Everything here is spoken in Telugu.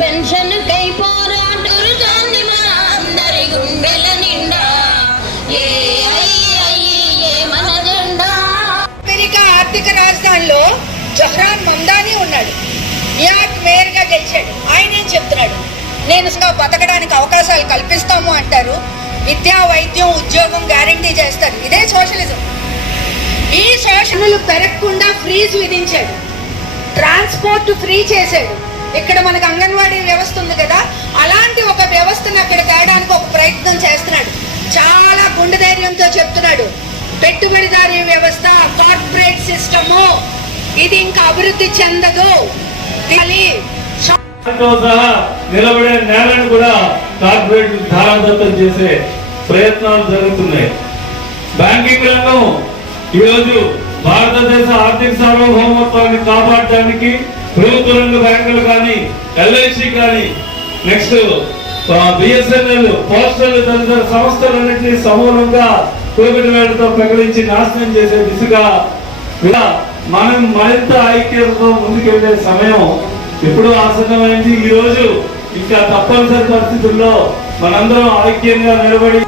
పెన్షన్ కై పోరాటలు జాంది మన అందరి గుండెల నిండా మన జెండా. అమెరికా ఆర్థిక రాజధానిలో జహ్రాన్ మమ్దానీ ఉన్నాడు. న్యూయార్క్ మేయర్ గా గెలిచాడు. ఆయన ఏం చెప్తున్నాడు? నేను బతకడానికి అవకాశాలు కల్పిస్తాము అంటారు. విద్య, వైద్యం, ఉద్యోగం గ్యారంటీ చేస్తారు. ఇదే సోషలిజం. ఈ సోషల్ పెరగకుండా ఫ్రీజ్ విధించాడు. ట్రాన్స్పోర్ట్ ఫ్రీ చేశాడు. ఇక్కడ మనకు అంగన్వాడీ వ్యవస్థ ఉంది కదా, అలాంటి ఒక వ్యవస్థను అక్కడ తేడానికి ఒక ప్రయత్నం చేస్తున్నాడు. చాలా గుండె ధైర్యంతో చెప్తున్నాడు, పెట్టుబడిదారీ వ్యవస్థ, కార్పొరేట్ సిస్టము ఇది ఇంకా అభివృద్ధి చెందదు. నిలబడే నేలను కూడా కార్పొరేట్ ధారాదత్తం చేసే ప్రయత్నాలు జరుగుతున్నాయి. బ్యాంకింగ్ రంగం ఈరోజు భారతదేశ ఆర్థిక సార్వభౌమత్వాన్ని కాపాడడానికి ప్రభుత్వ రంగ బ్యాంకులు కానీ, ఎల్ఐసి కానీ, నెక్స్ట్ బిఎస్ఎన్ఎల్, పోస్టల్ తదితర సంస్థలన్నింటినీ సమూలంగా కోవిడ్ వేళతో ప్రకటించి నాశనం చేసే దిశగా మనం మరింత ఐక్యతతో ముందుకెళ్లే సమయం ఇప్పుడు ఆసన్నమైంది. ఈ రోజు ఇంకా తప్పనిసరి పరిస్థితుల్లో మనందరం ఐక్యంగా నిలబడి